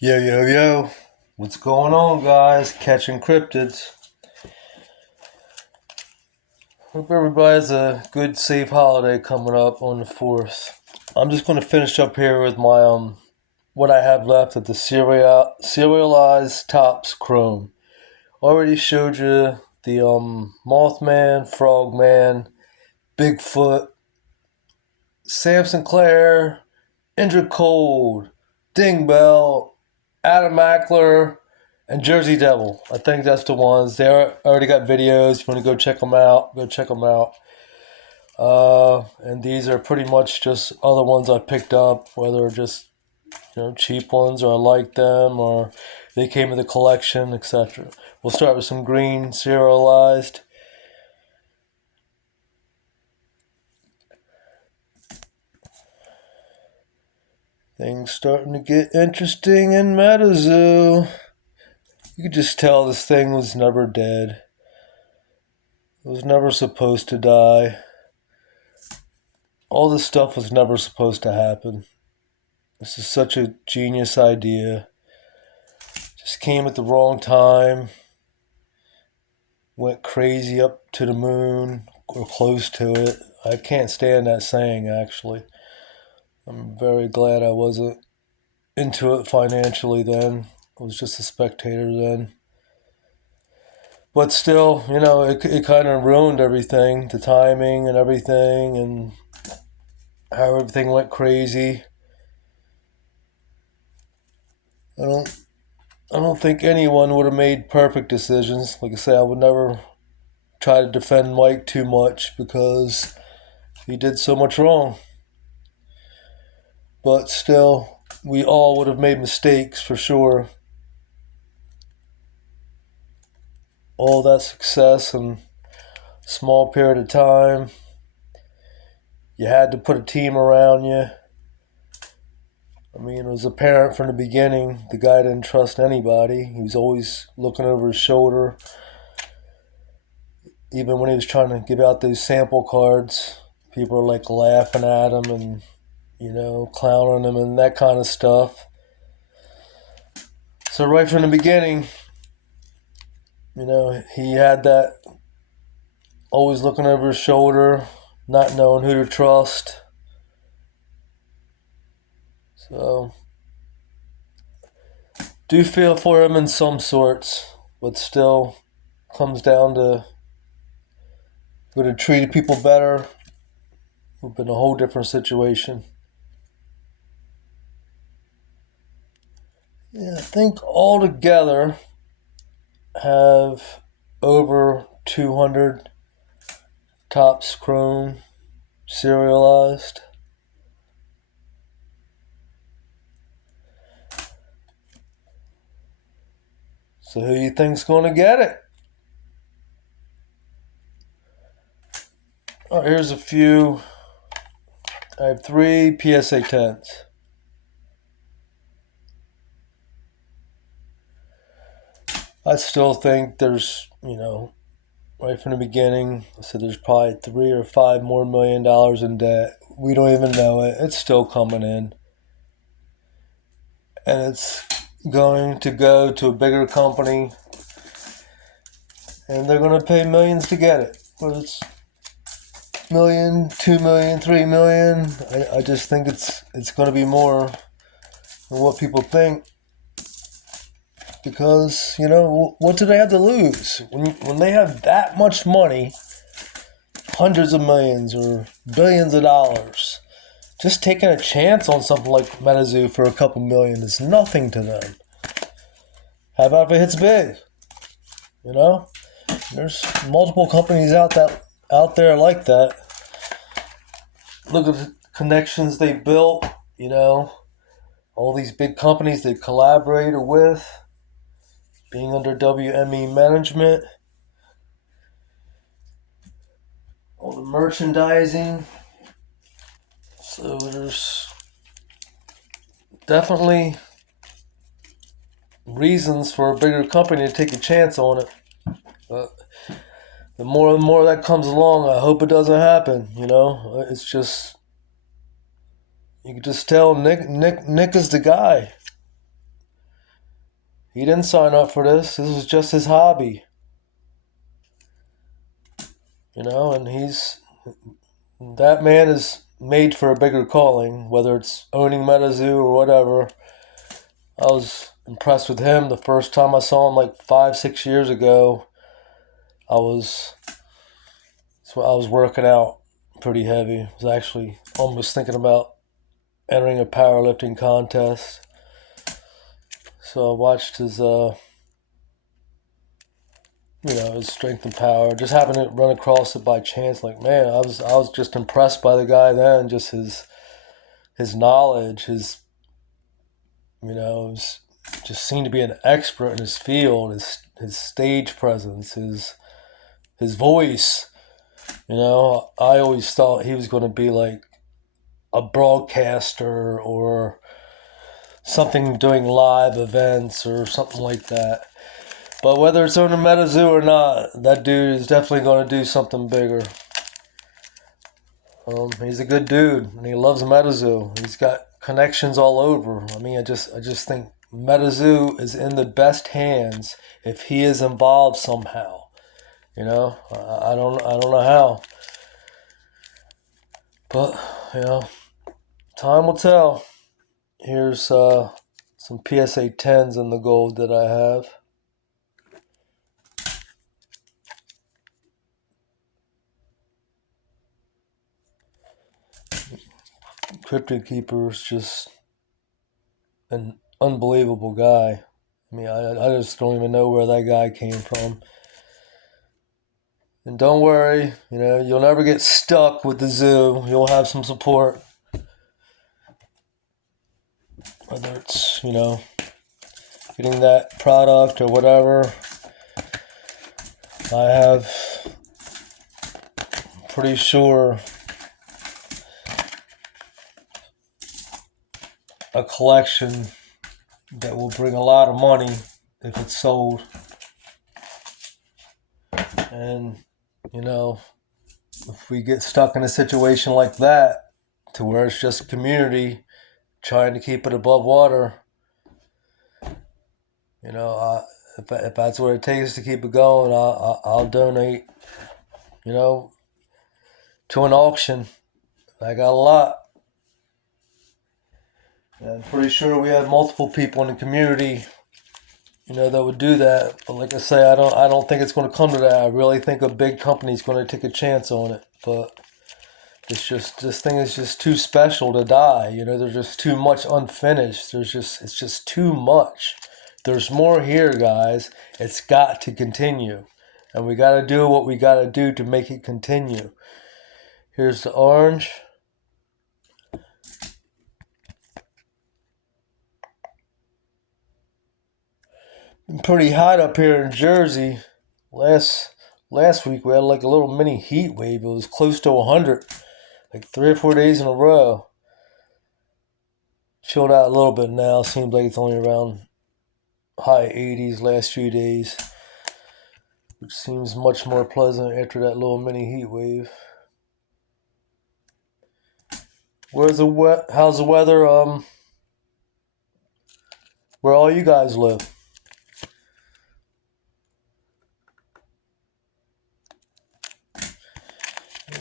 Yo, yo, yo. What's going on, guys? Catching cryptids. Hope everybody has a good, safe holiday coming up on the 4th. I'm just going to finish up here with my, what I have left of the Serialized Tops Chrome. Already showed you the, Mothman, Frogman, Bigfoot, Sam Sinclair, Indra Cold, Dingbell, Adam Ackler, and Jersey Devil. I think that's the ones. They already got videos. If you want to go check them out, go check them out. And these are pretty much just other ones I picked up, whether just cheap ones or I like them or they came in the collection, etc. We'll start with some green serialized. Things starting to get interesting in MetaZoo. You could just tell this thing was never dead. It was never supposed to die. All this stuff was never supposed to happen. This is such a genius idea. Just came at the wrong time. Went crazy up to the moon or close to it. I can't stand that saying, actually. I'm very glad I wasn't into it financially then. I was just a spectator then. But still, it kind of ruined everything, the timing and everything, and how everything went crazy. I don't think anyone would have made perfect decisions. Like I say, I would never try to defend Mike too much because he did so much wrong. But still, we all would have made mistakes for sure. All that success in a small period of time. You had to put a team around you. I mean, it was apparent from the beginning the guy didn't trust anybody. He was always looking over his shoulder. Even when he was trying to give out those sample cards, people were like laughing at him and, clowning him and that kind of stuff. So right from the beginning, he had that always looking over his shoulder, not knowing who to trust. So, do feel for him in some sorts, but still comes down to would have treated people better. It would have been a whole different situation. Yeah, I think altogether have over 200 Topps Chrome serialized. So who you think's going to get it? All right, here's a few. I have 3 PSA 10s. I still think there's, right from the beginning, I said there's probably $3 or $5 more million in debt. We don't even know it. It's still coming in. And it's going to go to a bigger company. And they're going to pay millions to get it. Whether it's million, 2 million, 3 million. I just think it's going to be more than what people think. Because, what do they have to lose? When they have that much money, hundreds of millions or billions of dollars, just taking a chance on something like MetaZoo for a couple million is nothing to them. How about if it hits big? There's multiple companies out there like that. Look at the connections they built, all these big companies they collaborated with, being under WME management, all the merchandising. So there's definitely reasons for a bigger company to take a chance on it. But the more and more that comes along, I hope it doesn't happen. It's just you can just tell Nick is the guy. He didn't sign up for this. This was just his hobby. And that man is made for a bigger calling, whether it's owning MetaZoo or whatever. I was impressed with him the first time I saw him, like 5-6 years ago. I was working out pretty heavy. I was actually almost thinking about entering a powerlifting contest. So I watched his his strength and power. Just happened to run across it by chance. Like, man, I was just impressed by the guy then. Just his knowledge, just seemed to be an expert in his field. His stage presence, his voice. I always thought he was going to be like a broadcaster or something, doing live events or something like that. But whether it's on a MetaZoo or not, that dude is definitely going to do something bigger. He's a good dude, and he loves MetaZoo. He's got connections all over. I mean, I just think MetaZoo is in the best hands if he is involved somehow. I don't know how, but time will tell. Here's some PSA 10s in the gold that I have. Cryptid Keeper is just an unbelievable guy. I mean, I just don't even know where that guy came from. And don't worry, you'll never get stuck with the zoo. You'll have some support. Whether it's, getting that product or whatever. I have, pretty sure, a collection that will bring a lot of money if it's sold. And, if we get stuck in a situation like that, to where it's just a community trying to keep it above water, if that's what it takes to keep it going, I'll donate, to an auction. I got a lot. And I'm pretty sure we have multiple people in the community, that would do that. But like I say, I don't think it's going to come to that. I really think a big company is going to take a chance on it. But this thing is just too special to die. There's just too much unfinished. It's just too much. There's more here, guys. It's got to continue. And we got to do what we got to do to make it continue. Here's the orange. Been pretty hot up here in Jersey. Last week we had like a little mini heat wave. It was close to 100, like 3 or 4 days in a row. Chilled out a little bit now. Seems like it's only around high 80s last few days, which seems much more pleasant after that little mini heat wave. How's the weather? Where all you guys live?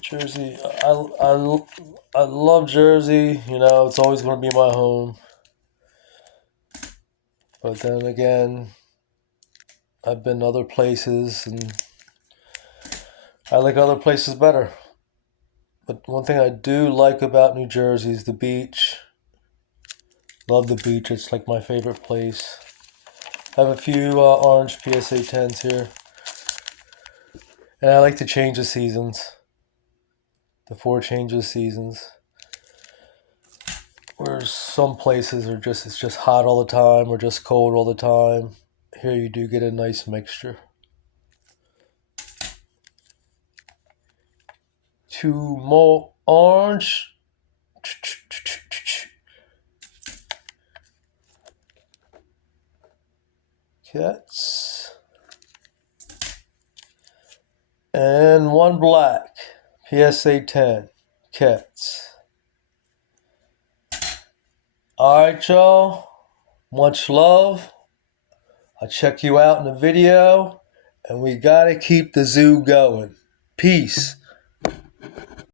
Jersey. I love Jersey. It's always going to be my home. But then again, I've been other places and I like other places better. But one thing I do like about New Jersey is the beach. Love the beach. It's like my favorite place. I have a few orange PSA 10s here. And I like to change the seasons. The 4 changes seasons. Whereas some places it's just hot all the time or just cold all the time. Here you do get a nice mixture. 2 more orange. Cats. And 1 black. PSA 10. Cats. Alright, y'all. Much love. I'll check you out in the video, and we gotta keep the zoo going. Peace.